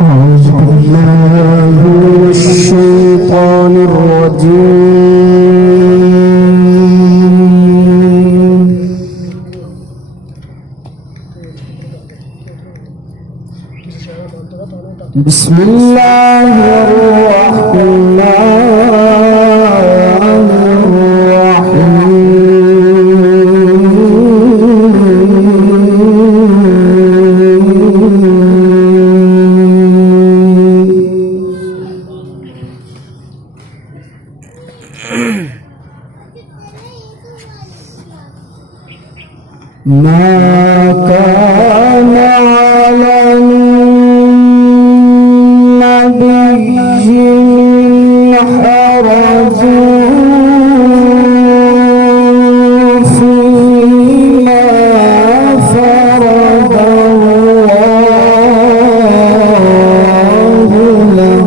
أعوذ بالله من الشيطان الرجيم. بسم الله الرحمن ما كان على النبي من حرج فيما فرض الله له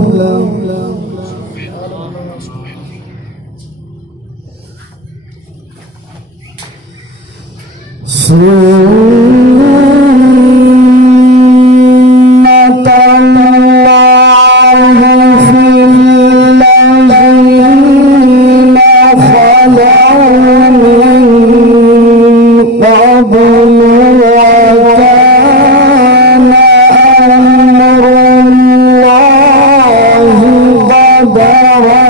سنة الله في الذين خلوا من قبل وكان أمر الله قدرا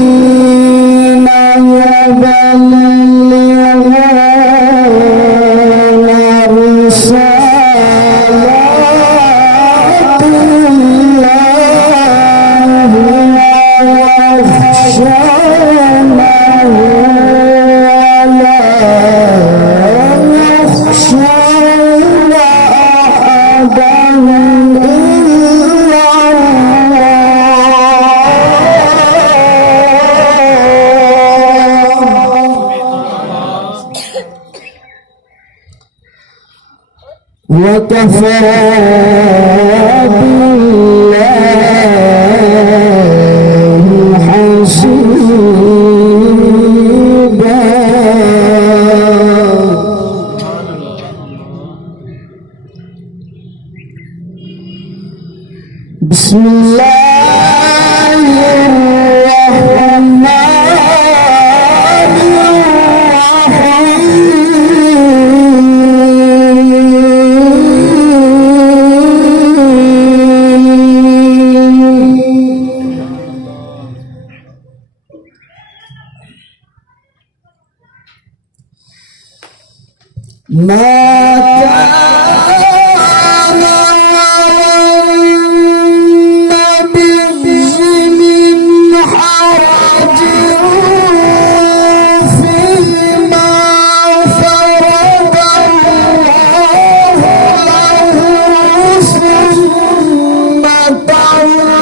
الذين يبلغون رسالات الله ويخشونه ولا يخشون أحدا وكفى بالله حسيبا. بسم الله الرحمن ما كان النبي من حرج فيما فرض الله له سنة الله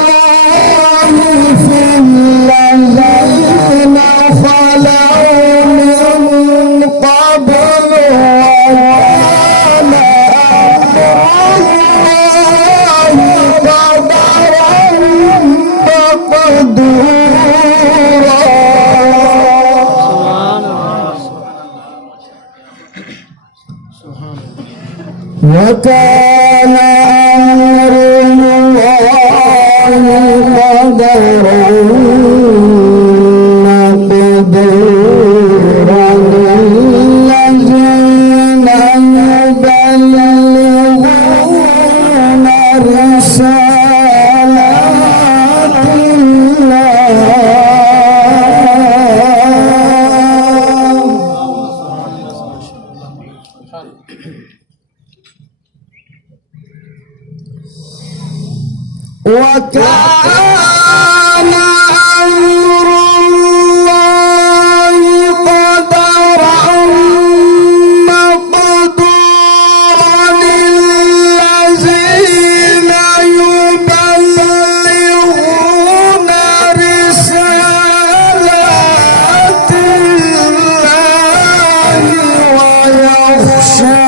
في الذين خلوا من قبل وكان أمر الله قدرا مقدورا. الذين يبلغون رسالات الله وكان أمر الله قدرا مقدورا. الذين يبلغون رسالات الله ويخشونه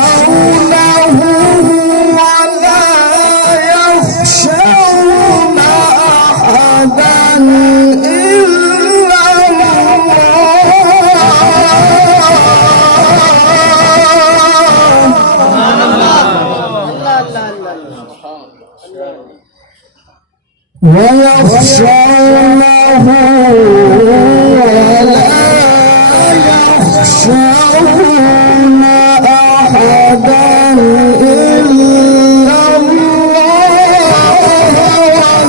ويخشونه ولا يخشون أحدا إلا الله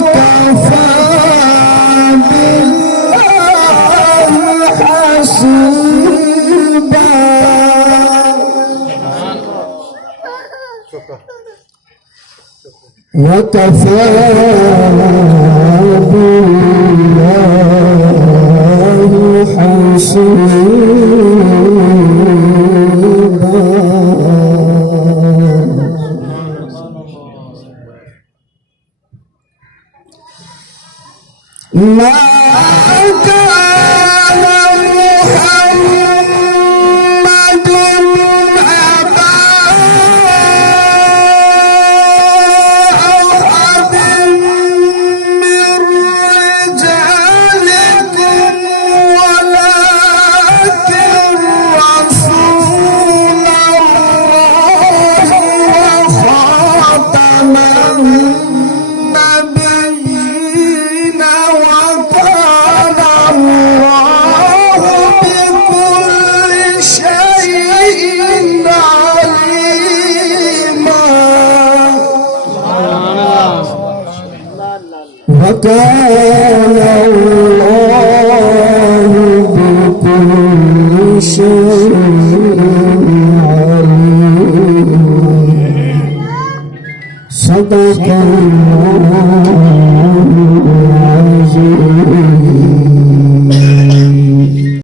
وكفى بالله حسيبا وكفى بالله حسيبا ما كان محمد أبا أحد من رجالكم ولكن رسول الله وخاتم النبيين وكان الله بكل شيء عليما وكان الله بكل شيء عليما صدق الله